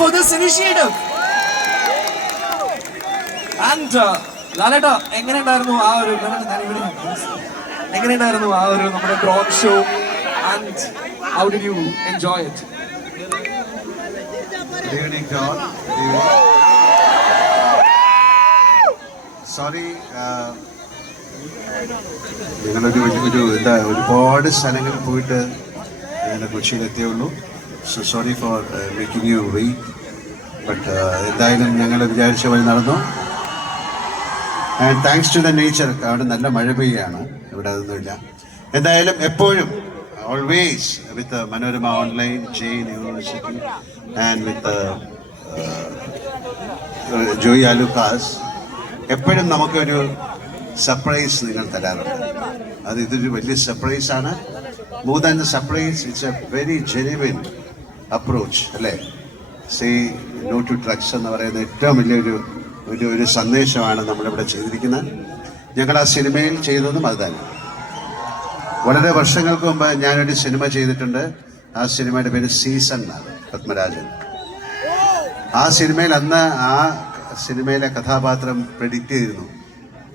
for this initiative. And ലാലേട്ട എങ്ങനെയുണ്ടായിരുന്നു നമ്മുടെ drone show and how did you enjoy it? Good evening, John. Sorry, ഒരുപാട് സ്ഥലങ്ങളിൽ പോയിട്ട് കൊച്ചിയിലെത്തിയുള്ളൂ. So sorry for making you wait. But എന്തായാലും ഞങ്ങൾ വിചാരിച്ച വഴി നടന്നു. And thanks to the nature. അവിടെ നല്ല മഴ പെയ്യാണ്, ഇവിടെ അതൊന്നുമില്ല. എന്തായാലും എപ്പോഴും always with Manorama Online, Jain University, and with Joey Alucas, എപ്പോഴും നമുക്കൊരു സർപ്രൈസ് നിങ്ങൾ തരാറുണ്ട്. ഇതൊരു വലിയ സർപ്രൈസ് ആണ്. More than the surprise, it's A very genuine approach അല്ലേ. സേ നോ ടു ഡ്രഗ്സ് എന്ന് പറയുന്ന ഏറ്റവും വലിയൊരു ഒരു സന്ദേശമാണ് നമ്മളിവിടെ ചെയ്തിരിക്കുന്നത്. ഞങ്ങൾ ആ സിനിമയിൽ ചെയ്തതും അത് തന്നെ. വളരെ വർഷങ്ങൾക്ക് മുമ്പ് ഞാനൊരു സിനിമ ചെയ്തിട്ടുണ്ട്. ആ സിനിമയുടെ പേര് സീസൺ ആണ്, പത്മരാജൻ. ആ സിനിമയിൽ അന്ന് ആ സിനിമയിലെ കഥാപാത്രം പ്രെഡിക്റ്റ് ചെയ്തിരുന്നു,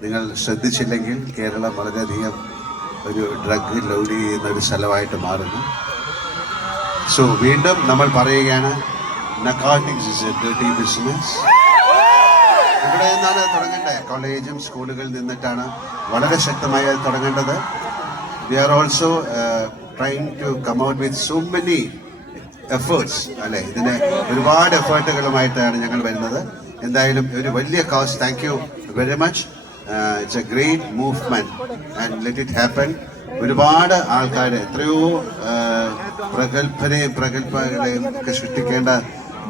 നിങ്ങൾ ശ്രദ്ധിച്ചില്ലെങ്കിൽ കേരളം വളരെയധികം ഒരു ഡ്രഗ് ലോഡ് ചെയ്യുന്ന ഒരു സ്ഥലമായിട്ട് മാറുന്നു. സോ വീണ്ടും നമ്മൾ പറയുകയാണ്, narcotics is A dirty business. ഇവിടെ നിന്നാണ് തുടങ്ങേണ്ടത്. കോളേജും സ്കൂളുകളിൽ നിന്നിട്ടാണ് വളരെ ശക്തമായി തുടങ്ങേണ്ടത്. We are also trying to come out with so many efforts അല്ലേ. ഇതിന് ഒരുപാട് എഫേർട്ടുകളുമായിട്ടാണ് ഞങ്ങൾ വരുന്നത്. എന്തായാലും ഒരു വലിയ cause. Thank you very much. It's a great movement and let it happen. ഒരുപാട് ആൾക്കാർ, എത്രയോ പ്രഗത്ഭരെയും ഒക്കെ സൃഷ്ടിക്കേണ്ട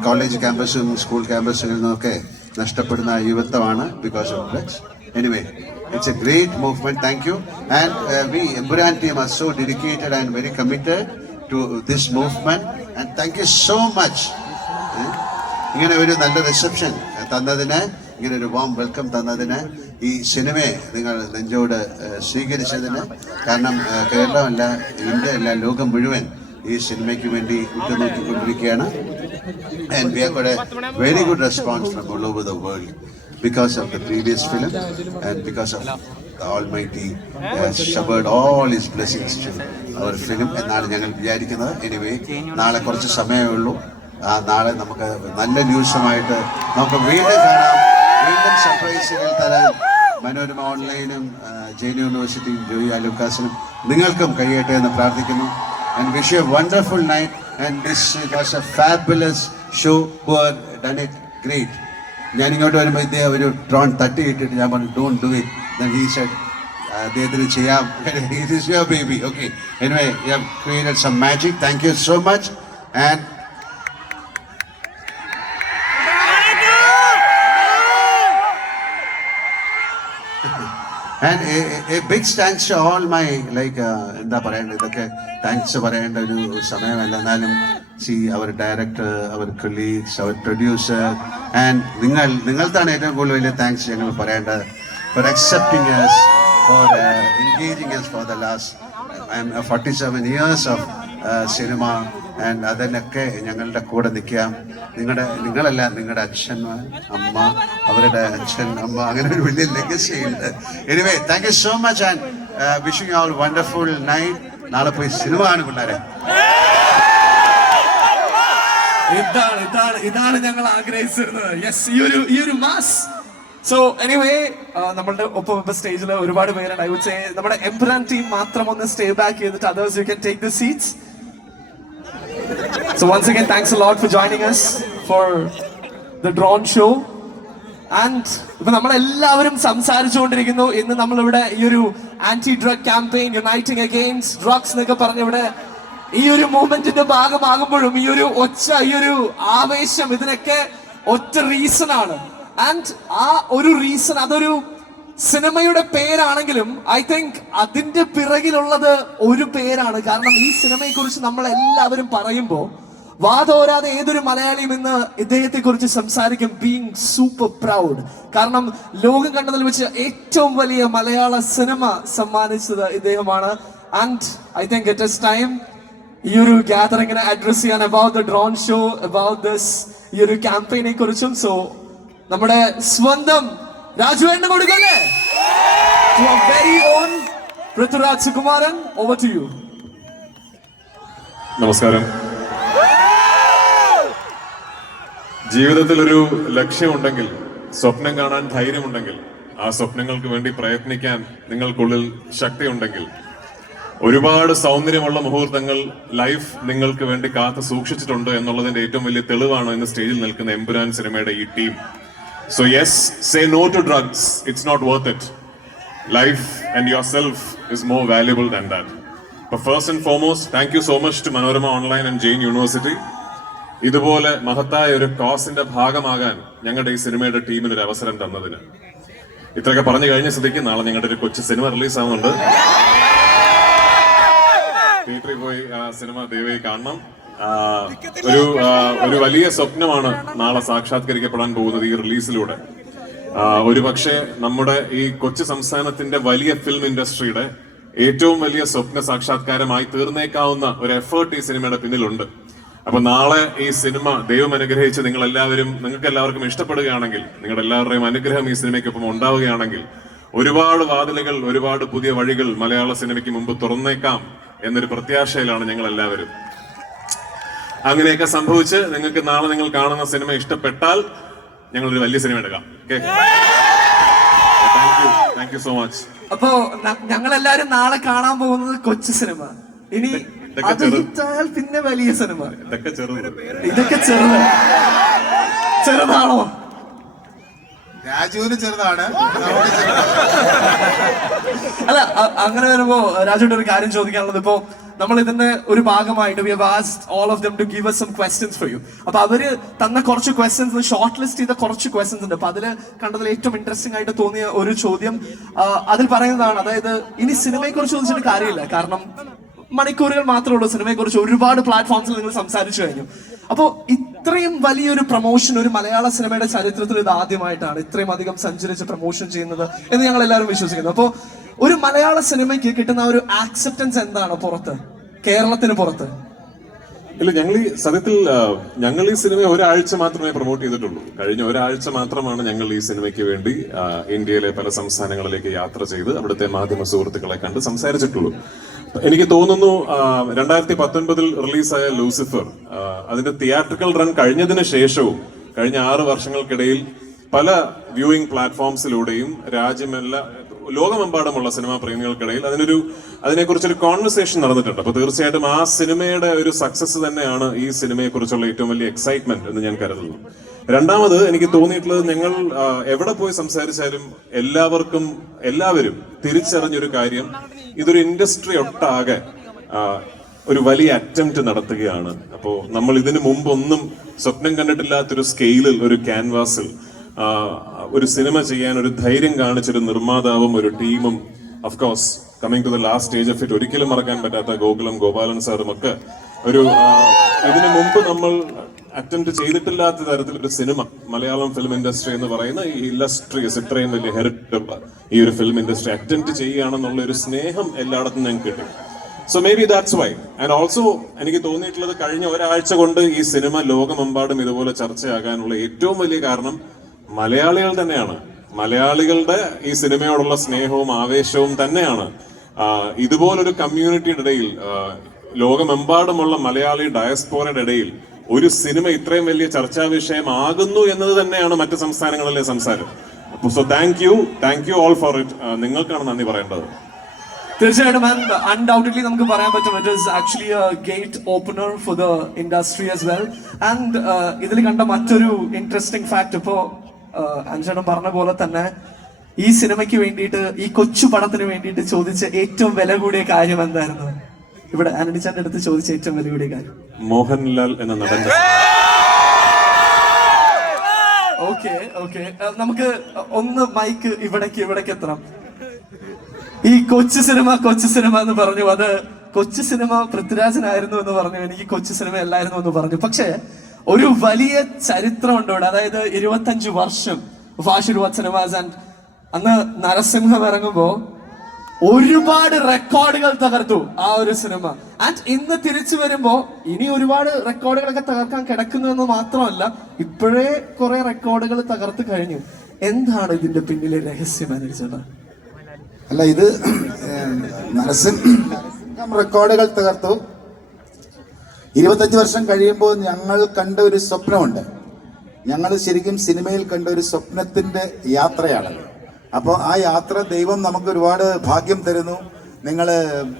കോളേജ് ക്യാമ്പസും സ്കൂൾ ക്യാമ്പസുകളിൽ നിന്നൊക്കെ നഷ്ടപ്പെടുന്ന യുവത്വമാണ് because of drugs. Anyway, it's a great movement. Thank you. And we, Emburan team, are so dedicated and very committed to this movement. And thank you so much. ഇങ്ങനെ ഒരു നല്ല റിസപ്ഷൻ തന്നതിന്, ഇങ്ങനെ ഒരു വാം വെൽക്കം തന്നതിന്, ഈ സിനിമയെ നിങ്ങൾ നെഞ്ചോട് സ്വീകരിച്ചതിന്. കാരണം കേരളമല്ല, ഇന്ത്യ അല്ല, ലോകം മുഴുവൻ ഈ സിനിമയ്ക്ക് വേണ്ടി ഉറ്റുനോക്കിക്കൊണ്ടിരിക്കുകയാണ്. And we have got a very good response from all over the world because of the previous film and because of the Almighty has showered all his blessings to our film എന്നാണ് ഞങ്ങൾ വിചാരിക്കുന്നത്. Anyway, നാളെ കുറച്ച് സമയമേ ഉള്ളൂ. നാളെ നമുക്ക് നല്ല ന്യൂസുമായിട്ട് നമുക്ക് വീണ്ടും കാണാം. വീണ്ടും സർപ്രൈസുകൾ തരാൻ മനോരമ ഓൺലൈനും ജെയിൻ യൂണിവേഴ്സിറ്റിയും ജോയി ആലുക്കാസിനും നിങ്ങൾക്കും കഴിയട്ടെ എന്ന് പ്രാർത്ഥിക്കുന്നു. And wish you a wonderful night. And this was a fabulous show. Who have done it great. ഞാൻ ഇങ്ങോട്ട് വരുമ്പോൾ ഇദ്ദേഹം ഒരു ഡ്രോൺ തട്ടിയിട്ടിട്ട് ഞാൻ പറഞ്ഞു don't do it. Then he said അദ്ദേഹത്തിന് ചെയ്യാം. It is your baby. Okay. Anyway, you have created some magic. Thank you so much. And a big thanks to all my എന്താ പറയേണ്ടത്, ഇതൊക്കെ താങ്ക്സ് പറയേണ്ട ഒരു സമയമല്ല. എന്നാലും അവർ ഡയറക്ടർ, അവർ കൊളീഗ്സ്, അവർ പ്രൊഡ്യൂസർ ആൻഡ് നിങ്ങൾക്കാണ് ഏറ്റവും കൂടുതൽ വലിയ താങ്ക്സ് ഞങ്ങൾ പറയേണ്ടത്. For accepting us, for engaging us for the last 47 years of cinema. And അതിനൊക്കെ ഞങ്ങളുടെ കൂടെ നിൽക്കാം. നിങ്ങളല്ല, നിങ്ങളുടെ അച്ഛൻ, അമ്മ, അവരുടെ അച്ഛൻ, അമ്മ, അങ്ങനെ ഒരു വലിയ ലെഗസി ഉണ്ട്. Anyway, thank you so much and wishing you all wonderful night. നാളെ പോയി സിനിമ കാണും പിള്ളേരെ. ഇതാണ് ഞങ്ങൾ ആഗ്രഹിച്ചിരുന്നത്. യെസ്, ഈ ഒരു മാസ്. സോ എനിവേ, നമ്മളുടെ ഒപ്പം ഇപ്പൊ സ്റ്റേജിൽ ഒരുപാട് പേരുണ്ട്. ഐ വുഡ് സേ നമ്മുടെ എംബ്രാൻ ടീം മാത്രം ഒന്ന് സ്റ്റേ ബാക്ക് ചെയ്തിട്ട് others you can take the seats. So once again, thanks a lot for joining us for the drone show. And ഇപ്പൊ നമ്മളെല്ലാവരും സംസാരിച്ചുകൊണ്ടിരിക്കുന്നു. ഇന്ന് നമ്മളിവിടെ ഈ ഒരു anti drug campaign, uniting against drugs എന്നൊക്കെ പറഞ്ഞ് ഇവിടെ ഈ ഒരു മൂവ്മെന്റിന്റെ ഭാഗമാകുമ്പോഴും ഈ ഒരു ഒച്ച, ഈ ഒരു ആവേശം, ഇതിനൊക്കെ ഒറ്റ റീസൺ ആണ്. ആൻഡ് ആ ഒരു റീസൺ, അതൊരു സിനിമയുടെ പേരാണെങ്കിലും ഐ തിങ്ക് അതിന്റെ പിറകിലുള്ളത് ഒരു പേരാണ്. കാരണം ഈ സിനിമയെ കുറിച്ച് നമ്മൾ എല്ലാവരും പറയുമ്പോൾ വാതോരാതെ ഏതൊരു മലയാളിയും ഇന്ന് ഇദ്ദേഹത്തെ കുറിച്ച് സംസാരിക്കും, ബീങ് സൂപ്പർ പ്രൗഡ്. കാരണം ലോകം കണ്ടതിൽ വെച്ച് ഏറ്റവും വലിയ മലയാള സിനിമ സമ്മാനിച്ചത് ഇദ്ദേഹമാണ്. And I think it is time ഈ ഒരു ഗ്യാതറിങ്ങിനെ അഡ്രസ് ചെയ്യാൻ about the drone show, about this ഈ ഒരു ക്യാമ്പയിനെ കുറിച്ചും. സോ നമ്മുടെ സ്വന്തം രാജുവേട്ടന് കൊടുക്കല്ലേ? Very own Prithviraj Sukumaran, over to you. നമസ്കാരം. ജീവിതത്തിൽ ഒരു ലക്ഷ്യമുണ്ടെങ്കിൽ, സ്വപ്നം കാണാൻ ധൈര്യമുണ്ടെങ്കിൽ, ആ സ്വപ്നങ്ങൾക്ക് വേണ്ടി പ്രയത്നിക്കാൻ നിങ്ങൾക്കുള്ളിൽ ശക്തിയുണ്ടെങ്കിൽ, ഒരുപാട് സൗന്ദര്യമുള്ള മുഹൂർത്തങ്ങൾ ലൈഫ് നിങ്ങൾക്ക് വേണ്ടി കാത്തു സൂക്ഷിച്ചിട്ടുണ്ട് എന്നുള്ളതിന്റെ ഏറ്റവും വലിയ തെളിവാണ് ഇന്ന് സ്റ്റേജിൽ നിൽക്കുന്ന എമ്പുരാൻ സിനിമയുടെ ഈ team. So yes, say no to drugs, it's not worth it. Life and yourself is more valuable than that. But first and foremost, thank you so much to Manorama Online and Jain University. ഇതുപോലെ മഹത്തായ ഒരു കോസിന്റെ ഭാഗമാകാൻ ഞങ്ങളുടെ ഈ സിനിമയുടെ ടീമിന് ഒരു അവസരം തന്നതിന്. ഇത്രയൊക്കെ പറഞ്ഞു കഴിഞ്ഞ സ്ഥിതിക്ക് നാളെ ഞങ്ങളുടെ ഒരു കൊച്ചു സിനിമ റിലീസ് ആവുന്നുണ്ട്. തിയേറ്ററിൽ പോയി ആ സിനിമ ദയവായി കാണണം. ഒരു വലിയ സ്വപ്നമാണ് നാളെ സാക്ഷാത്കരിക്കപ്പെടാൻ പോകുന്നത് ഈ റിലീസിലൂടെ. ഒരു പക്ഷേ നമ്മുടെ ഈ കൊച്ചു സംസ്ഥാനത്തിന്റെ വലിയ ഫിലിം ഇൻഡസ്ട്രിയുടെ ഏറ്റവും വലിയ സ്വപ്ന സാക്ഷാത്കാരമായി തീർന്നേക്കാവുന്ന ഒരു എഫേർട്ട് ഈ സിനിമയുടെ പിന്നിലുണ്ട്. അപ്പൊ നാളെ ഈ സിനിമ ദൈവം അനുഗ്രഹിച്ച് നിങ്ങൾക്ക് എല്ലാവർക്കും ഇഷ്ടപ്പെടുകയാണെങ്കിൽ, നിങ്ങളുടെ എല്ലാവരുടെയും അനുഗ്രഹം ഈ സിനിമയ്ക്കൊപ്പം ഉണ്ടാവുകയാണെങ്കിൽ, ഒരുപാട് വാതിലുകൾ, ഒരുപാട് പുതിയ വഴികൾ മലയാള സിനിമയ്ക്ക് മുമ്പ് തുറന്നേക്കാം എന്നൊരു പ്രത്യാശയിലാണ് ഞങ്ങൾ എല്ലാവരും. അങ്ങനെയൊക്കെ സംഭവിച്ച് നിങ്ങൾക്ക് നാളെ നിങ്ങൾ കാണുന്ന സിനിമ ഇഷ്ടപ്പെട്ടാൽ ഞങ്ങളൊരു വലിയ സിനിമ എടുക്കാം. Thank you so much. അപ്പോ ഞങ്ങളെല്ലാരും നാളെ കാണാൻ പോകുന്നത് കൊച്ചു സിനിമ. ഇനി അത് ഹിറ്റായാൽ പിന്നെ വലിയ സിനിമ. ഇതൊക്കെ ചെറുതാണോ? രാജുവിന് ചെറുതാണ്. അല്ല, അങ്ങനെ വരുമ്പോ രാജുവിന്റെ ഒരു കാര്യം ചോദിക്കാനുള്ളത്, ഇപ്പോ നമ്മൾ ഇതിന്റെ ഒരു ഭാഗമായിട്ട് we have asked all of them to give us some questions for you. അപ്പൊ അവര് തന്ന കുറച്ച് ക്വസ്റ്റ്യൻസ്, ഷോർട്ട് ലിസ്റ്റ് ചെയ്ത കുറച്ച് ക്വസ്റ്റ്യൻസ് ഉണ്ട്. അപ്പൊ അതില് കണ്ടതിൽ ഏറ്റവും ഇൻട്രസ്റ്റിംഗ് ആയിട്ട് തോന്നിയ ഒരു ചോദ്യം അതിൽ പറയുന്നതാണ്, അതായത് ഇനി സിനിമയെ കുറിച്ച് ചോദിച്ചിട്ട് കാര്യമില്ല, കാരണം മണിക്കൂറുകൾ മാത്രമേ ഉള്ളൂ. സിനിമയെ കുറിച്ച് ഒരുപാട് പ്ലാറ്റ്ഫോംസിൽ നിങ്ങൾ സംസാരിച്ചു കഴിഞ്ഞു. അപ്പോൾ ഇത്രയും വലിയൊരു പ്രൊമോഷൻ ഒരു മലയാള സിനിമയുടെ ചരിത്രത്തിൽ ഇത് ആദ്യമായിട്ടാണ് ഇത്രയും അധികം സഞ്ചരിച്ച് പ്രൊമോഷൻ ചെയ്യുന്നത് എന്ന് ഞങ്ങൾ എല്ലാവരും വിശ്വസിക്കുന്നു. അപ്പോൾ ഒരു മലയാള സിനിമയ്ക്ക് കിട്ടുന്ന ഒരു ആക്സെപ്റ്റൻസ് എന്താണ് പുറത്ത്, കേരളത്തിന് പുറത്ത്? ഇല്ല, ഞങ്ങൾ ഈ സിനിമ ഒരാഴ്ച മാത്രമേ പ്രൊമോട്ട് ചെയ്തിട്ടുള്ളൂ. കഴിഞ്ഞ ഒരാഴ്ച മാത്രമാണ് ഞങ്ങൾ ഈ സിനിമയ്ക്ക് വേണ്ടി ഇന്ത്യയിലെ പല സംസ്ഥാനങ്ങളിലേക്ക് യാത്ര ചെയ്ത് അവിടുത്തെ മാധ്യമ സുഹൃത്തുക്കളെ കണ്ട് സംസാരിച്ചിട്ടുള്ളൂ. എനിക്ക് തോന്നുന്നു 2019 റിലീസായ ലൂസിഫർ അതിന്റെ തിയേറ്ററിക്കൽ റൺ കഴിഞ്ഞതിന് ശേഷവും കഴിഞ്ഞ 6 വർഷങ്ങൾക്കിടയിൽ പല വ്യൂയിങ് പ്ലാറ്റ്ഫോംസിലൂടെയും ലോകമെമ്പാടുമുള്ള സിനിമാ പ്രേമികൾക്കിടയിൽ അതിനെക്കുറിച്ചൊരു കോൺവെർസേഷൻ നടന്നിട്ടുണ്ട്. അപ്പൊ തീർച്ചയായിട്ടും ആ സിനിമയുടെ ഒരു സക്സസ് തന്നെയാണ് ഈ സിനിമയെ കുറിച്ചുള്ള ഏറ്റവും വലിയ എക്സൈറ്റ്മെന്റ് എന്ന് ഞാൻ കരുതുന്നു. രണ്ടാമത് എനിക്ക് തോന്നിയിട്ടുള്ളത്, ഞങ്ങൾ എവിടെ പോയി സംസാരിച്ചാലും എല്ലാവരും തിരിച്ചറിഞ്ഞൊരു കാര്യം, ഇതൊരു ഇൻഡസ്ട്രി ഒട്ടാകെ ഒരു വലിയ അറ്റംപ്റ്റ് നടത്തുകയാണ്. അപ്പോൾ നമ്മൾ ഇതിനു മുമ്പൊന്നും സ്വപ്നം കണ്ടിട്ടില്ലാത്തൊരു സ്കെയിലിൽ, ഒരു ക്യാൻവാസിൽ ഒരു സിനിമ ചെയ്യാൻ ഒരു ധൈര്യം കാണിച്ചൊരു നിർമ്മാതാവും ഒരു ടീമും, of course coming to the last stage of it, ഒരിക്കലും മറക്കാൻ പറ്റാത്ത ഗോപാലൻ സാറും ഒക്കെ ഇതിനു മുമ്പ് നമ്മൾ അറ്റംപ്റ്റ് ചെയ്തിട്ടില്ലാത്ത തരത്തിലൊരു സിനിമ മലയാളം ഫിലിം ഇൻഡസ്ട്രി എന്ന് പറയുന്ന ഈ ഇല്ലസ്ട്രിയസ്, ഇത്രയും വലിയ ഹെറിറ്റേജ് ഈ ഒരു ഫിലിം ഇൻഡസ്ട്രി അറ്റംപ്റ്റ് ചെയ്യുകയാണെന്നുള്ള ഒരു സ്നേഹം എല്ലായിടത്തും ഞങ്ങൾക്ക് കിട്ടും. So may be that's why. And also എനിക്ക് തോന്നിയിട്ടുള്ളത്, കഴിഞ്ഞ ഒരാഴ്ച കൊണ്ട് ഈ സിനിമ ലോകമെമ്പാടും ഇതുപോലെ ചർച്ചയാകാനുള്ള ഏറ്റവും വലിയ കാരണം മലയാളികൾ തന്നെയാണ്. മലയാളികളുടെ ഈ സിനിമയോടുള്ള സ്നേഹവും ആവേശവും തന്നെയാണ് ഇതുപോലൊരു കമ്മ്യൂണിറ്റിയുടെ ഇടയിൽ, ലോകമെമ്പാടുമുള്ള മലയാളി ഡയസ്പോറയുടെ ഇടയിൽ ഒരു സിനിമ ഇത്രയും വലിയ ചർച്ചാ വിഷയമാകുന്നു എന്നത് തന്നെയാണ് മറ്റ് സംസ്ഥാനങ്ങളിലെ സംസാരം. So thank you all for it. നിങ്ങൾക്കാണ് നന്ദി പറയേണ്ടത്. തീർച്ചയായിട്ടും, ആൻഡ് അൺഡൗട്ടഡ്ലി നമുക്ക് പറയാൻ പറ്റും, it is actually a gate opener for the industry as well. And ഇതിൽ കണ്ട മറ്റൊരു ഇൻട്രസ്റ്റിംഗ് ഫാക്ട്, ഇപ്പോ അഞ്ചേട്ടൻ പറഞ്ഞ പോലെ തന്നെ ഈ സിനിമയ്ക്ക് വേണ്ടിയിട്ട്, ഈ കൊച്ചു പടത്തിന് വേണ്ടിയിട്ട് ചോദിച്ച ഏറ്റവും വില കൂടിയ കാര്യം എന്തായിരുന്നു? ഇവിടെ ആന്റണി ചേട്ടൻ്റെ അടുത്ത് ചോദിച്ച ഏറ്റവും വില കൂടിയ കാര്യം മോഹൻലാൽ എന്ന നടന്റെ. ഓക്കെ നമുക്ക് ഒന്ന് മൈക്ക് ഇവിടേക്ക് എത്തണം. ഈ കൊച്ചു സിനിമ എന്ന് പറഞ്ഞു, അത് കൊച്ചു സിനിമ പൃഥ്വിരാജനായിരുന്നു എന്ന് പറഞ്ഞു, എനിക്ക് കൊച്ചു സിനിമ അല്ലായിരുന്നു എന്ന് പറഞ്ഞു. പക്ഷേ ഒരു വലിയ ചരിത്രമുണ്ട് ഇവിടെ, അതായത് 25 വർഷം വാഷിർവാദ് സിനിമാസ്. ആൻഡ് അന്ന് നരസിംഹം ഇറങ്ങുമ്പോ ഒരുപാട് റെക്കോർഡുകൾ തകർത്തു ആ ഒരു സിനിമ. ആൻഡ് ഇന്ന് തിരിച്ചു വരുമ്പോ ഇനി ഒരുപാട് റെക്കോർഡുകളൊക്കെ തകർക്കാൻ കിടക്കുന്നതെന്ന് മാത്രമല്ല, ഇപ്പോഴേ കുറെ റെക്കോർഡുകൾ തകർത്ത് കഴിഞ്ഞു. എന്താണ് ഇതിന്റെ പിന്നിലെ രഹസ്യം അനുസരിച്ചാണ്? അല്ല, ഇത് നരസിംഹം റെക്കോർഡുകൾ തകർത്തു. 25 വർഷം കഴിയുമ്പോൾ ഞങ്ങൾ കണ്ട ഒരു സ്വപ്നമുണ്ട്. ഞങ്ങൾ ശരിക്കും സിനിമയിൽ കണ്ട ഒരു സ്വപ്നത്തിന്റെ യാത്രയാണ്. അപ്പോൾ ആ യാത്ര ദൈവം നമുക്ക് ഒരുപാട് ഭാഗ്യം തരുന്നു. നിങ്ങൾ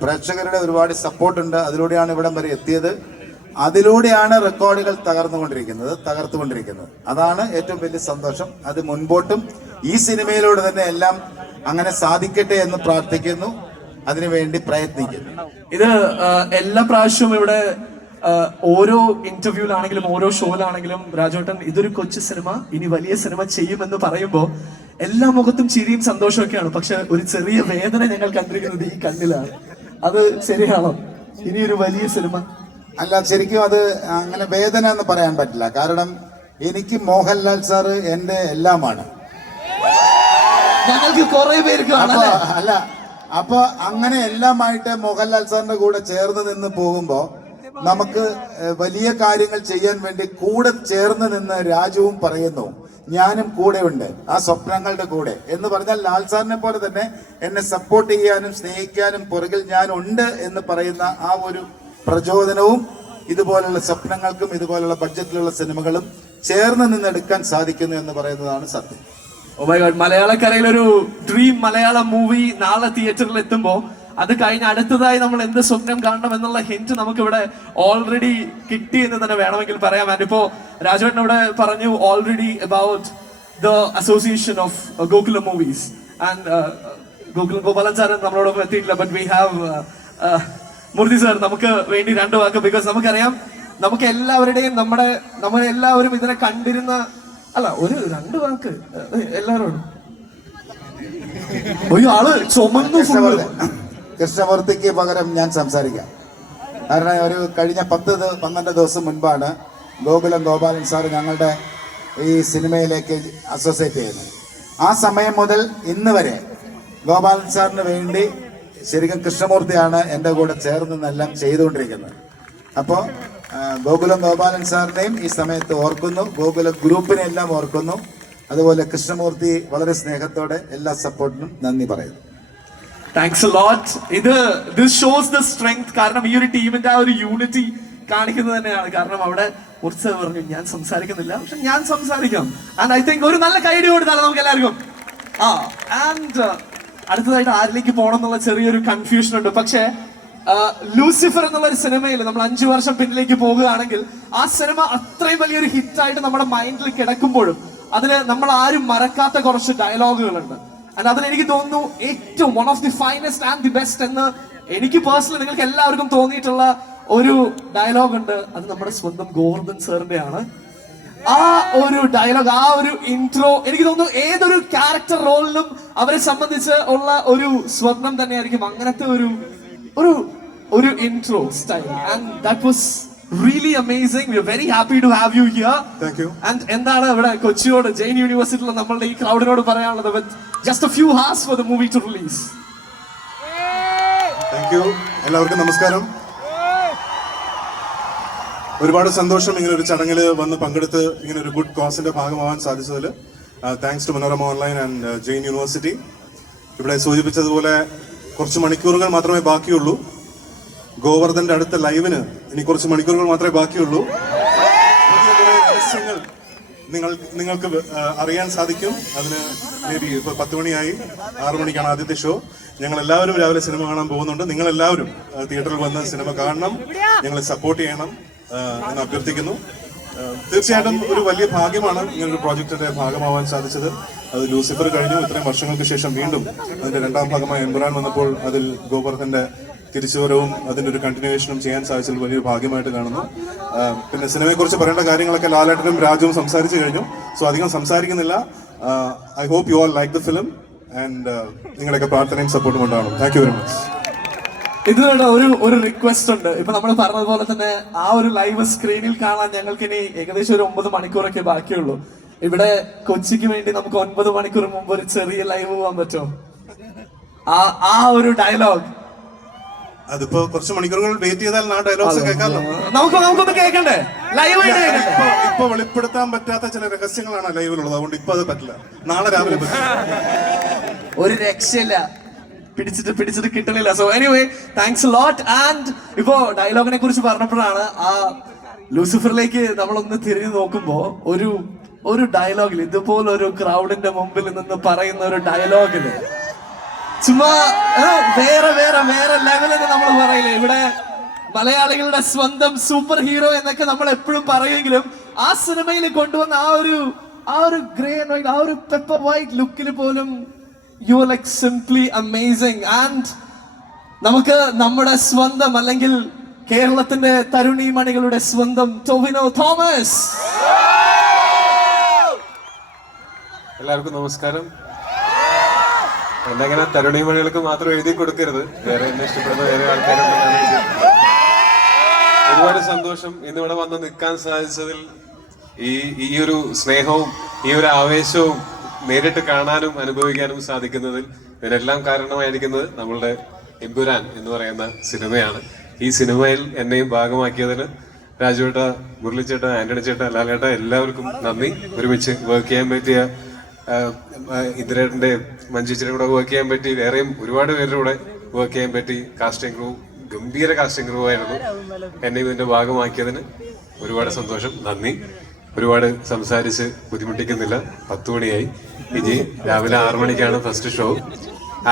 പ്രേക്ഷകരുടെ ഒരുപാട് സപ്പോർട്ടുണ്ട്. അതിലൂടെയാണ് ഇവിടം വരെ എത്തിയത്. അതിലൂടെയാണ് റെക്കോർഡുകൾ തകർത്തുകൊണ്ടിരിക്കുന്നത്. അതാണ് ഏറ്റവും വലിയ സന്തോഷം. അത് മുൻപോട്ടും ഈ സിനിമയിലൂടെ തന്നെ എല്ലാം അങ്ങനെ സാധിക്കട്ടെ എന്ന് പ്രാർത്ഥിക്കുന്നു, അതിനുവേണ്ടി പ്രയത്നിക്കുന്നു. ഇത് എല്ലാ പ്രാവശ്യവും ഇവിടെ ഓരോ ഇന്റർവ്യൂലാണെങ്കിലും ഓരോ ഷോയിലാണെങ്കിലും രാജേട്ടൻ ഇതൊരു കൊച്ചു സിനിമ, ഇനി വലിയ സിനിമ ചെയ്യുമെന്ന് പറയുമ്പോൾ എല്ലാ മുഖത്തും ചിരിയും സന്തോഷമൊക്കെയാണ്. പക്ഷെ ഒരു ചെറിയ വേദന ഞങ്ങൾ കണ്ടിരിക്കുന്നത് ഈ കണ്ണിലാണ്. അത് ശരിയാണോ? ഇനി ഒരു വലിയ സിനിമ അല്ല, ശരിക്കും അത് അങ്ങനെ വേദന എന്ന് പറയാൻ പറ്റില്ല. കാരണം എനിക്ക് മോഹൻലാൽ സാറ് എൻ്റെ എല്ലാമാണ്. ഞങ്ങൾക്ക് കുറെ പേർക്ക് അല്ല, അപ്പൊ അങ്ങനെ എല്ലാമായിട്ട് മോഹൻലാൽ സാറിന്റെ കൂടെ ചേർന്ന് നിന്ന് പോകുമ്പോ നമുക്ക് വലിയ കാര്യങ്ങൾ ചെയ്യാൻ വേണ്ടി കൂടെ ചേർന്ന് നിന്ന് രാജുവും പറയുന്നു, ഞാനും കൂടെയുണ്ട് ആ സ്വപ്നങ്ങളുടെ കൂടെ എന്ന് പറഞ്ഞാൽ ലാൽ സാറിനെ പോലെ തന്നെ എന്നെ സപ്പോർട്ട് ചെയ്യാനും സ്നേഹിക്കാനും പുറകിൽ ഞാൻ ഉണ്ട് എന്ന് പറയുന്ന ആ ഒരു പ്രചോദനവും ഇതുപോലുള്ള സ്വപ്നങ്ങൾക്കും ഇതുപോലുള്ള ബഡ്ജറ്റിലുള്ള സിനിമകളും ചേർന്ന് നിന്ന് എടുക്കാൻ സാധിക്കുന്നു എന്ന് പറയുന്നതാണ് സത്യം. ഓ മൈ ഗോഡ്, മലയാളക്കരയിൽ ഒരു ഡ്രീം മലയാളം മൂവി നാളെ തിയേറ്ററിൽ എത്തുമ്പോ അത് കഴിഞ്ഞ് അടുത്തതായി നമ്മൾ എന്ത് സ്വപ്നം കാണണം എന്നുള്ള ഹിന്റ് നമുക്ക് ഇവിടെ ഓൾറെഡി കിട്ടി എന്ന് തന്നെ വേണമെങ്കിൽ പറയാം. ആൻഡ് ഇപ്പോ രാജേട്ടൻ ഇവിടെ പറഞ്ഞു already about the association of Gokulam movies and Gokulam Gopalan sir നമ്മളോടൊപ്പം എത്തിയിട്ടില്ല. But we have Murthy sir നമുക്ക് വേണ്ടി 2 വാക്ക്. ബിക്കോസ് നമുക്കറിയാം നമുക്ക് എല്ലാവരുടെയും നമ്മളെല്ലാവരും ഇതിനെ കണ്ടിരുന്ന ഒരു 2 വാക്ക് എല്ലാവരോടും. ഒരു ആള് ചുമന്നു കൃഷ്ണമൂർത്തിക്ക് പകരം ഞാൻ സംസാരിക്കാം. കാരണം ഒരു കഴിഞ്ഞ 10-12 ദിവസം മുൻപാണ് ഗോകുലം ഗോപാലൻ സാർ ഞങ്ങളുടെ ഈ സിനിമയിലേക്ക് അസോസിയേറ്റ് ചെയ്യുന്നത്. ആ സമയം മുതൽ ഇന്ന് വരെ ഗോപാലൻ സാറിന് വേണ്ടി ശരിക്കും കൃഷ്ണമൂർത്തിയാണ് എൻ്റെ കൂടെ ചേർന്ന് നിന്നെല്ലാം ചെയ്തുകൊണ്ടിരിക്കുന്നത്. അപ്പോൾ ഗോകുലം ഗോപാലൻ സാറിനെയും ഈ സമയത്ത് ഓർക്കുന്നു, ഗോകുലം ഗ്രൂപ്പിനെ എല്ലാം ഓർക്കുന്നു. അതുപോലെ കൃഷ്ണമൂർത്തി വളരെ സ്നേഹത്തോടെ എല്ലാ സപ്പോർട്ടിനും നന്ദി പറയുന്നു. Thanks a lot. This shows the strength. കാരണം ഈ ഒരു ടീമിന്റെ ആ ഒരു യൂണിറ്റി കാണിക്കുന്നത് തന്നെയാണ്. കാരണം അവിടെ കുറച്ച് പറഞ്ഞു ഞാൻ സംസാരിക്കുന്നില്ല, പക്ഷെ ഞാൻ സംസാരിക്കാം. ആൻഡ് ഐ തിങ്ക് ഒരു നല്ല കൈഡി കൊടുത്താലോ നമുക്ക് എല്ലാവർക്കും. ആൻഡ് അടുത്തതായിട്ട് ആരിലേക്ക് പോകണം എന്നുള്ള ചെറിയൊരു കൺഫ്യൂഷൻ ഉണ്ട്. പക്ഷേ ലൂസിഫർ എന്നുള്ള ഒരു സിനിമയിൽ നമ്മൾ 5 വർഷം പിന്നിലേക്ക് പോകുകയാണെങ്കിൽ ആ സിനിമ അത്രയും വലിയൊരു ഹിറ്റായിട്ട് നമ്മുടെ മൈൻഡിൽ കിടക്കുമ്പോഴും അതിന് നമ്മൾ ആരും മറക്കാത്ത കുറച്ച് ഡയലോഗുകളുണ്ട്. ആൻഡ് അതിന് എനിക്ക് തോന്നുന്നു ഏറ്റവും one of the finest and the best എന്ന് എനിക്ക് പേഴ്സണലി നിങ്ങൾക്ക് എല്ലാവർക്കും തോന്നിയിട്ടുള്ള ഒരു ഡയലോഗ് ഉണ്ട്. അത് നമ്മുടെ സ്വന്തം ഗോവർദ്ധൻ സാറിന്റെ ആണ്. ആ ഒരു ഡയലോഗ്, ആ ഒരു ഇൻട്രോ എനിക്ക് തോന്നുന്നു ഏതൊരു ക്യാരക്ടർ റോളിനും അവരെ സംബന്ധിച്ച് ഉള്ള ഒരു സ്വപ്നം തന്നെയായിരിക്കും അങ്ങനത്തെ ഒരു intro style, and that was really amazing. We are very happy to have you here. Thank you. And എന്താണ് ഇവിടെ കൊച്ചിയോട് ജെയിൻ യൂണിവേഴ്സിറ്റിയിലുള്ള നമ്മളുടെ ഈ ക്രൗഡിനോട് പറയാനുള്ളത് with just a few hours for the movie to release? Thank you. എല്ലാവർക്കും നമസ്കാരം. ഒരുപാട് സന്തോഷം ഇങ്ങനെ ഒരു ചടങ്ങിൽ വന്ന് പങ്കെടുത്ത് ഇങ്ങനെ ഒരു ഗുഡ് കോസിന്റെ ഭാഗമാവാൻ സാധിച്ചതിൽ. Thanks to Manorama online and Jain university. ഇവിടെ സൂചിപ്പിച്ചതുപോലെ കുറച്ച് മണിക്കൂറുകൾ മാത്രമേ ബാക്കിയുള്ളൂ. ഗോവർദ്ധന്റെ അടുത്ത ലൈവിന് ഇനി കുറച്ച് മണിക്കൂറുകൾ മാത്രമേ ബാക്കിയുള്ളൂ. രഹസ്യങ്ങൾ നിങ്ങൾക്ക് അറിയാൻ സാധിക്കും. അതിന് മേ ബി ഇപ്പൊ 10 മണിയായി, 6 മണിക്കാണ് ആദ്യത്തെ ഷോ. ഞങ്ങൾ എല്ലാവരും രാവിലെ സിനിമ കാണാൻ പോകുന്നുണ്ട്. നിങ്ങൾ എല്ലാവരും തിയേറ്ററിൽ വന്ന് സിനിമ കാണണം, ഞങ്ങളെ സപ്പോർട്ട് ചെയ്യണം എന്ന് അഭ്യർത്ഥിക്കുന്നു. തീർച്ചയായിട്ടും ഒരു വലിയ ഭാഗ്യമാണ് ഇങ്ങനൊരു പ്രോജക്റ്റിന്റെ ഭാഗമാവാൻ സാധിച്ചത്. അത് ലൂസിഫർ കഴിഞ്ഞു, ഇത്രയും വർഷങ്ങൾക്ക് ശേഷം വീണ്ടും അതിന്റെ 2ാം ഭാഗമായ എമ്പുരാൻ വന്നപ്പോൾ അതിൽ ഗോവർദ്ധന്റെ തിരിച്ചുവരവും അതിന്റെ ഒരു കണ്ടിന്യൂവേഷനും ചെയ്യാൻ സാധിച്ചത് വലിയൊരു ഭാഗ്യമായിട്ട് കാണുന്നു. പിന്നെ സിനിമയെക്കുറിച്ച് പറയേണ്ട കാര്യങ്ങളൊക്കെ ലാലേട്ടനും രാജുവും സംസാരിച്ചു കഴിഞ്ഞു. സോ അധികം സംസാരിക്കുന്നില്ല. I hope you all like the film and നിങ്ങളുടെയൊക്കെ പ്രാർത്ഥനയും സപ്പോർട്ടും ഉണ്ടാവണം. Thank you very much. ഇതിലൂടെ ഒരു റിക്വസ്റ്റ് ഉണ്ട്. ഇപ്പൊ നമ്മൾ പറഞ്ഞതുപോലെ തന്നെ ആ ഒരു ലൈവ് സ്ക്രീനിൽ കാണാൻ ഞങ്ങൾക്ക് ഇനി ഏകദേശം ഒരു 9 മണിക്കൂറൊക്കെ ബാക്കിയുള്ളൂ. ഇവിടെ കൊച്ചിക്ക് വേണ്ടി നമുക്ക് 9 മണിക്കൂർ മുമ്പ് ഒരു ചെറിയ ലൈവ് പോകാൻ പറ്റുമോ? ആ ഒരു ഡയലോഗ് അതിപ്പോ കുറച്ച് മണിക്കൂറുകൾ വെയിറ്റ് ചെയ്താൽ ആ ഡയലോഗ്സ് കേൾക്കാമല്ലോ. നമുക്കൊന്ന് കേൾക്കണ്ടേ? ലൈവായിട്ട് കേൾക്കണ്ടേ? ഇപ്പൊ വെളിപ്പെടുത്താൻ പറ്റാത്ത ചില രഹസ്യങ്ങളാണ് ലൈവിലുള്ളത്, അതുകൊണ്ട് ഇപ്പൊ അത് പറ്റില്ല. നാളെ രാവിലെ പറ്റും. ഒരു രക്ഷയില്ല, പിടിച്ചിട്ട് കിട്ടണില്ല. So anyway thanks lot. And ഇപ്പോ ഡയലോഗിനെ കുറിച്ച് പറഞ്ഞപ്പോഴാണ് ആ ലൂസിഫറിലേക്ക് നമ്മളൊന്ന് തിരിഞ്ഞു നോക്കുമ്പോ ഒരു ഡയലോഗിൽ ഇതുപോലെ ഒരു ക്രൗഡിന്റെ മുമ്പിൽ നിന്ന് പറയുന്ന ഒരു ഡയലോഗില് ചുമ്മാ വേറെ ലെവലെന്ന് നമ്മൾ പറയില്ലേ, ഇവിടെ മലയാളികളുടെ സ്വന്തം സൂപ്പർ ഹീറോ എന്നൊക്കെ നമ്മൾ എപ്പോഴും പറയുമെങ്കിലും ആ സിനിമയിൽ കൊണ്ടുവന്ന ആ ഒരു ഗ്രേ ആൻഡ് വൈറ്റ്, ആ ഒരു പെപ്പർ വൈറ്റ് ലുക്കിൽ പോലും you are like simply amazing. And നമുക്ക് നമ്മുടെ സ്വന്തം അല്ലെങ്കിൽ കേരളത്തിന്റെ തരുണി മണികളുടെ സ്വന്തം ടൊവിനോ തോമസ്. എല്ലാവർക്കും നമസ്കാരം. എന്നങ്ങനെ തരുണി മണികൾക്ക് മാത്രം എഴുതി കൊടുക്കരുത്, വേറെ എന്നെ ഇഷ്ടപ്പെടുന്ന വേറെ ആൾക്കാരുണ്ടെന്നാണ്. ഒരുപാട് സന്തോഷം ഇന്നിവിടെ വന്ന് നിൽക്കാൻ സാധിച്ചതിൽ. ഈ ഒരു സ്നേഹവും ഈ ഒരു ആവേശവും നേരിട്ട് കാണാനും അനുഭവിക്കാനും സാധിക്കുന്നതിൽ ഇതിനെല്ലാം കാരണമായിരിക്കുന്നത് നമ്മളുടെ എമ്പുരാൻ എന്ന് പറയുന്ന സിനിമയാണ്. ഈ സിനിമയിൽ എന്നെയും ഭാഗമാക്കിയതിന് രാജുവേട്ട, മുരളിച്ചേട്ട, ആന്റണി ചേട്ട, ലാലേട്ട എല്ലാവർക്കും നന്ദി. ഒരുമിച്ച് വർക്ക് ചെയ്യാൻ പറ്റിയ ഇന്ദിരേട്ടന്റെ, മഞ്ജുച്ചിയുടെ കൂടെ വർക്ക് ചെയ്യാൻ പറ്റി, വേറെയും ഒരുപാട് പേരുടെ കൂടെ വർക്ക് ചെയ്യാൻ പറ്റി. കാസ്റ്റിംഗ് ക്രൂ ഗംഭീര കാസ്റ്റിംഗ് ക്രൂ ആയിരുന്നു. എന്നെ ഇതിന്റെ ഭാഗമാക്കിയതിന് ഒരുപാട് സന്തോഷം, നന്ദി. ഒരുപാട് സംസാരിച്ച് ബുദ്ധിമുട്ടിക്കുന്നില്ല, 10 മണിയായി. ഇനി രാവിലെ 6 മണിക്കാണ് ഫസ്റ്റ് ഷോ.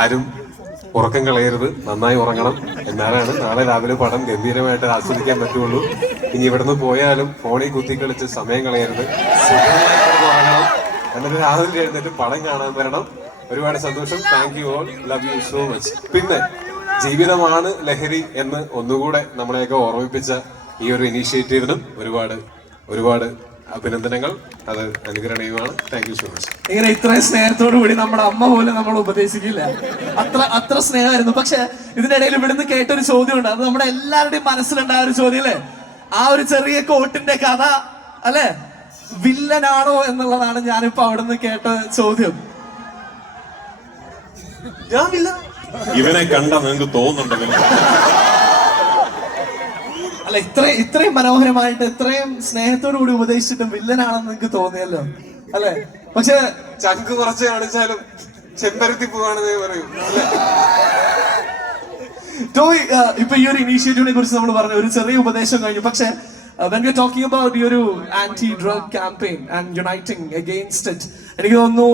ആരും ഉറക്കം കളയരുത്, നന്നായി ഉറങ്ങണം. എന്നാലാണ് നാളെ രാവിലെ പടം ഗംഭീരമായിട്ട് ആസ്വദിക്കാൻ പറ്റുള്ളൂ. ഇനി ഇവിടുന്ന് പോയാലും ഫോണിൽ കുത്തിക്കളിച്ച് സമയം കളയരുത്, സുഖമായിട്ട് ഉറങ്ങണം. എന്നിട്ട് രാവിലെ എഴുന്നേറ്റ് പടം കാണാൻ വരണം. ഒരുപാട് സന്തോഷം. Thank you all, love you so much. പിന്നെ ജീവിതമാണ് ലഹരി എന്ന് ഒന്നുകൂടെ നമ്മളെയൊക്കെ ഓർമ്മിപ്പിച്ച ഈ ഒരു ഇനീഷ്യേറ്റീവിനും ഒരുപാട് അഭിനന്ദനങ്ങൾ. അത് അനുകരണീയമാണ്. Thank you so much. ഇങ്ങനെ ഇത്രയും സ്നേഹത്തോടു കൂടി നമ്മുടെ അമ്മ പോലും നമ്മൾ ഉപദേശിക്കില്ല, അത്ര സ്നേഹമായിരുന്നു. പക്ഷെ ഇതിന്റെ ഇടയിൽ ഇവിടുന്ന് കേട്ടൊരു ചോദ്യമുണ്ട്, അത് നമ്മുടെ എല്ലാവരുടെയും മനസ്സിലുണ്ടായ ഒരു ചോദ്യം അല്ലേ? ആ ഒരു ചെറിയ കോട്ടിന്റെ കഥ അല്ലെ, വില്ലനാണോ എന്നുള്ളതാണ് ഞാനിപ്പോ അവിടുന്ന് കേട്ട ചോദ്യം. ഞാൻ വില്ല ഇവനെ കണ്ട നിങ്ങൾക്ക് തോന്നുന്നുണ്ടെങ്കിൽ അല്ല, ഇത്രയും മനോഹരമായിട്ട് ഇത്രയും സ്നേഹത്തോടു കൂടി ഉപദേശിച്ചിട്ടും വില്ലനാണെന്ന് നിങ്ങൾക്ക് തോന്നിയല്ലോ അല്ലെ? പക്ഷെ ചങ്ക് കുറച്ച് കാണിച്ചാലും ചെമ്പരത്തി പോവാണെന്നേ പറയൂ. ടോയ്, ഇപ്പൊ ഈ ഒരു ഇനീഷ്യേറ്റീവിനെ കുറിച്ച് നമ്മൾ പറഞ്ഞു, ഒരു ചെറിയ ഉപദേശം കഴിഞ്ഞു. പക്ഷെ when we are talking about ഈ ഒരു anti-drug campaign and uniting against it, എനിക്ക് തോന്നുന്നു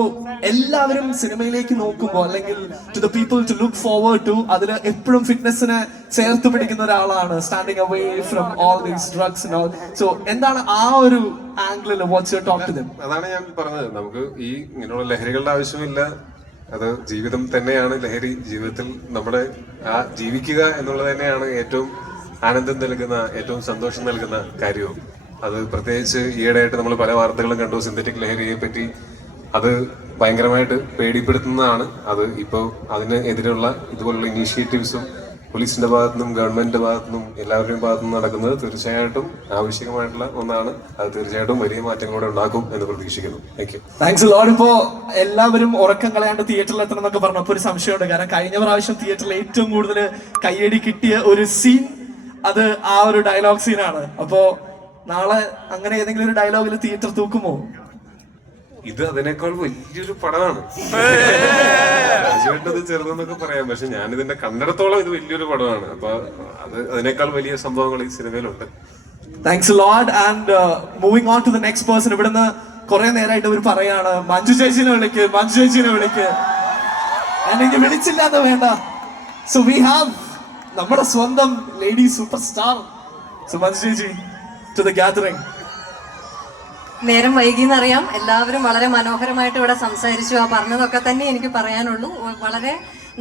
എല്ലാവരും സിനിമയിലേക്ക് നോക്കുമ്പോൾ അല്ലെങ്കിൽ to the people to look forward to, അതിൽ എപ്പോഴും ഫിറ്റ്നസിനെ ചേർത്ത് പിടിക്കുന്ന ഒരാളാണ്, standing away from all these drugs and all. So എന്താണ് ആ ഒരു ആംഗിളിൽ what's your talk to them? അതാണ് ഞാൻ പറഞ്ഞത്, നമുക്ക് ഈ ഇങ്ങനെയുള്ള ലഹരികളുടെ ആവശ്യമില്ല. അത് ജീവിതം തന്നെയാണ് ലഹരി. ജീവിതത്തിൽ നമ്മുടെ ആ ജീവിക്കുക എന്നുള്ളത് തന്നെയാണ് ഏറ്റവും ആനന്ദം നൽകുന്ന, ഏറ്റവും സന്തോഷം നൽകുന്ന കാര്യവും. അത് പ്രത്യേകിച്ച് ഈയിടെയായിട്ട് നമ്മൾ പല വാർത്തകളും കണ്ടു സിന്തറ്റിക് ലഹരിയെ പറ്റി. അത് ഭയങ്കരമായിട്ട് പേടിപ്പെടുത്തുന്നതാണ്. അത് ഇപ്പോൾ അതിന് എതിരെയുള്ള ഇതുപോലുള്ള ഇനീഷ്യേറ്റീവ്സും പോലീസിന്റെ ഭാഗത്തുനിന്നും ഗവൺമെന്റിന്റെ ഭാഗത്തുനിന്നും എല്ലാവരുടെയും ഭാഗത്തുനിന്നും നടക്കുന്നത് തീർച്ചയായിട്ടും ആവശ്യമായിട്ടുള്ള ഒന്നാണ്. അത് തീർച്ചയായിട്ടും വലിയ മാറ്റങ്ങളോടെ ഉണ്ടാക്കും എന്ന് പ്രതീക്ഷിക്കുന്നു. Thanks load. ഇപ്പോ എല്ലാവരും ഉറക്കം കളയാണ്ട് തിയേറ്ററിൽ എത്തണം എന്നൊക്കെ പറഞ്ഞപ്പോ ഒരു സംശയമുണ്ട്. കാരണം കഴിഞ്ഞ പ്രാവശ്യം തിയേറ്ററിൽ ഏറ്റവും കൂടുതൽ കയ്യടി കിട്ടിയ ഒരു സീൻ അത് ആ ഒരു ഡയലോഗ് സീനാണ്. അപ്പോ നാളെ അങ്ങനെ ഏതെങ്കിലും ഒരു ഡയലോഗിൽ തിയേറ്റർ തൂക്കുമോ? ഇത് അതിനേക്കാൾ വലിയൊരു പടമാണ്. രാജുവേട്ടത് ചെറുതെന്നൊക്കെ പറയാം, പക്ഷെ ഞാൻ ഇതിന്റെ കണ്ടിടത്തോളം ഇത് വലിയൊരു പടമാണ്. അപ്പൊ അതിനേക്കാൾ വലിയ സംഭവങ്ങൾ ഈ സിനിമയിലുണ്ട്. Thanks lot. And moving on to the next person. ഇവിടുന്ന് കുറെ നേരമായിട്ട് ഇവർ പറയാണ് മഞ്ജു ചേച്ചിനെ വിളിക്ക്. എനിക്ക് വിളിച്ചില്ല എന്ന് വേണ്ട. സോ വി ഹാവ് നമ്മുടെ സ്വന്തം lady super star. So Manju ചേച്ചി ടു ദ ഗാദറിംഗ്. നേരം വൈകിയെന്നറിയാം, എല്ലാവരും വളരെ മനോഹരമായിട്ട് ഇവിടെ സംസാരിച്ചു. ആ പറഞ്ഞതൊക്കെ തന്നെ എനിക്ക് പറയാനുള്ളൂ. വളരെ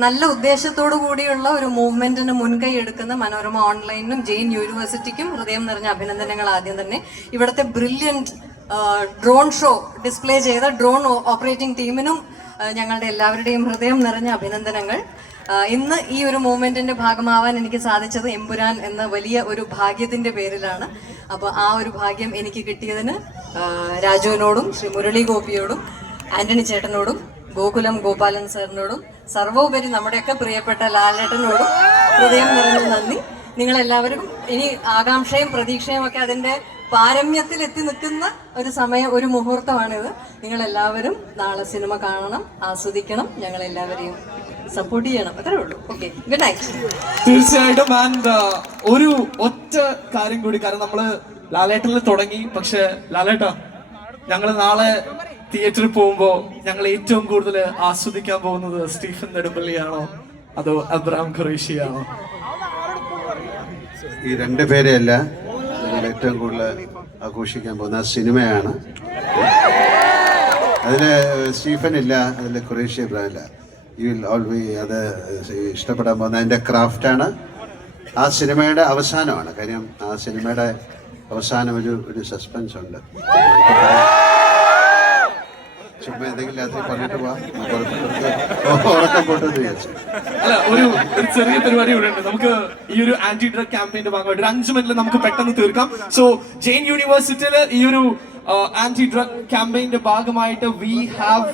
നല്ല ഉദ്ദേശത്തോടു കൂടിയുള്ള ഒരു മൂവ്മെന്റിന് മുൻകൈ എടുക്കുന്ന മനോരമ ഓൺലൈനും ജെയിൻ യൂണിവേഴ്സിറ്റിക്കും ഹൃദയം നിറഞ്ഞ അഭിനന്ദനങ്ങൾ. ആദ്യം തന്നെ ഇവിടുത്തെ ബ്രില്യൻറ്റ് ഡ്രോൺ ഷോ ഡിസ്പ്ലേ ചെയ്ത ഡ്രോൺ ഓപ്പറേറ്റിംഗ് ടീമിനും ഞങ്ങളുടെ എല്ലാവരുടെയും ഹൃദയം നിറഞ്ഞ അഭിനന്ദനങ്ങൾ. ഇന്ന് ഈ ഒരു മൂവ്മെന്റിന്റെ ഭാഗമാവാൻ എനിക്ക് സാധിച്ചത് എമ്പുരാൻ എന്ന വലിയ ഒരു ഭാഗ്യത്തിന്റെ പേരിലാണ്. അപ്പോൾ ആ ഒരു ഭാഗ്യം എനിക്ക് കിട്ടിയതിന് രാജുവിനോടും ശ്രീ മുരളി ഗോപിയോടും ആന്റണി ചേട്ടനോടും ഗോകുലം ഗോപാലൻ സാറിനോടും സർവോപരി നമ്മുടെയൊക്കെ പ്രിയപ്പെട്ട ലാലേട്ടനോടും ഹൃദയം നിറഞ്ഞ നന്ദി. നിങ്ങളെല്ലാവരും ഇനി ആകാംക്ഷയും പ്രതീക്ഷയും ഒക്കെ അതിൻ്റെ പാരമ്യത്തിൽ എത്തി നിൽക്കുന്ന ഒരു സമയം, ഒരു മുഹൂർത്തമാണിത്. നിങ്ങളെല്ലാവരും നാളെ സിനിമ കാണണം, ആസ്വദിക്കണം, ഞങ്ങളെല്ലാവരെയും സപ്പോർട്ട് ചെയ്യണം. അത്രേ ഉള്ളൂ. Okay, good night. തീർച്ചയായിട്ടും. ആൻഡ് ഒരു ഒറ്റ കാര്യം കൂടി, കാരണം നമ്മള് ലാലേട്ടനിൽ തുടങ്ങി, പക്ഷെ ലാലേട്ട ഞങ്ങൾ നാളെ തിയേറ്ററിൽ പോകുമ്പോ ഞങ്ങൾ ഏറ്റവും കൂടുതൽ ആസ്വദിക്കാൻ പോകുന്നത് സ്റ്റീഫൻ നെടുമ്പള്ളിയാണോ അതോ അബ്രഹാം ഖുറേഷിയാണോ? ഈ രണ്ടുപേരെയല്ല, ഞങ്ങൾ ഏറ്റവും കൂടുതൽ ആഘോഷിക്കാൻ പോകുന്ന സിനിമയാണ്. അതിൽ സ്റ്റീഫൻ ഇല്ല, അതിൽ ഖുറേഷി ഇബ്രാഹിം ഇല്ല. യു വിൽ ഓൾവേസ് അത് ഇഷ്ടപ്പെടാൻ പോകുന്ന അതിൻ്റെ ക്രാഫ്റ്റാണ്. ആ സിനിമയുടെ അവസാനമാണ്. കാര്യം ആ സിനിമയുടെ അവസാനം ഒരു സസ്പെൻസ് ഉണ്ട്. ചുമ്മാ എന്തെങ്കിലും രാത്രി പറഞ്ഞിട്ട് പോവാം, ഉറക്കം പോട്ടെന്ന് വിചാരിച്ചു. അല്ല, ഒരു ചെറിയ പരിപാടി ഇവിടെ ഉണ്ട്. നമുക്ക് ഈ ഒരു ആന്റി ഡ്രഗ് ക്യാമ്പയിന്റെ ഭാഗമായിട്ട് ഒരു 5 മിനിറ്റിൽ നമുക്ക് പെട്ടെന്ന് തീർക്കാം. സോ ജെയിൻ യൂണിവേഴ്സിറ്റിയിൽ ഈ ഒരു ആന്റി ഡ്രഗ് ക്യാമ്പയിന്റെ ഭാഗമായിട്ട് we have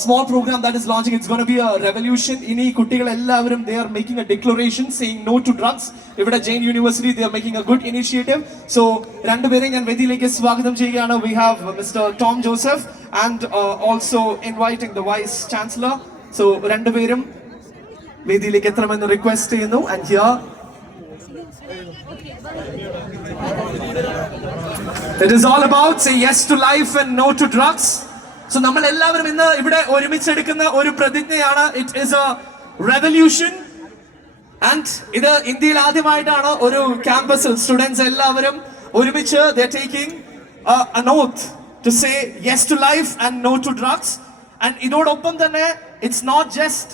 small program that is launching. It's gonna be a revolution. ഇനി കുട്ടികൾ എല്ലാവരും they are making a declaration saying no to drugs. ഇവിടെ Jain university they are making a good initiative. So രണ്ടുപേരെയും ഞാൻ വേദിയിലേക്ക് സ്വാഗതം ചെയ്യുകയാണ്. We have mister Tom Joseph and also inviting the vice chancellor. So രണ്ടുപേരും വേദിയിലേക്ക് എത്തണമെന്ന് റിക്വസ്റ്റ് ചെയ്യുന്നു. And here it is all about say yes to life and no to drugs. So നമ്മൾ എല്ലാവരും ഇന്ന് ഇവിടെ ഒരുമിച്ചെടുക്കുന്ന ഒരു പ്രതിജ്ഞയാണ്. It is a revolution. And ഇത് ഇന്ത്യയിൽ ആദ്യമായിട്ടാണ് ഒരു ക്യാമ്പസിൽ സ്റ്റുഡൻസ് എല്ലാവരും ഒരുമിച്ച് they are taking an oath to say yes to life and no to drugs. And ഇതോടൊപ്പം തന്നെ it's not just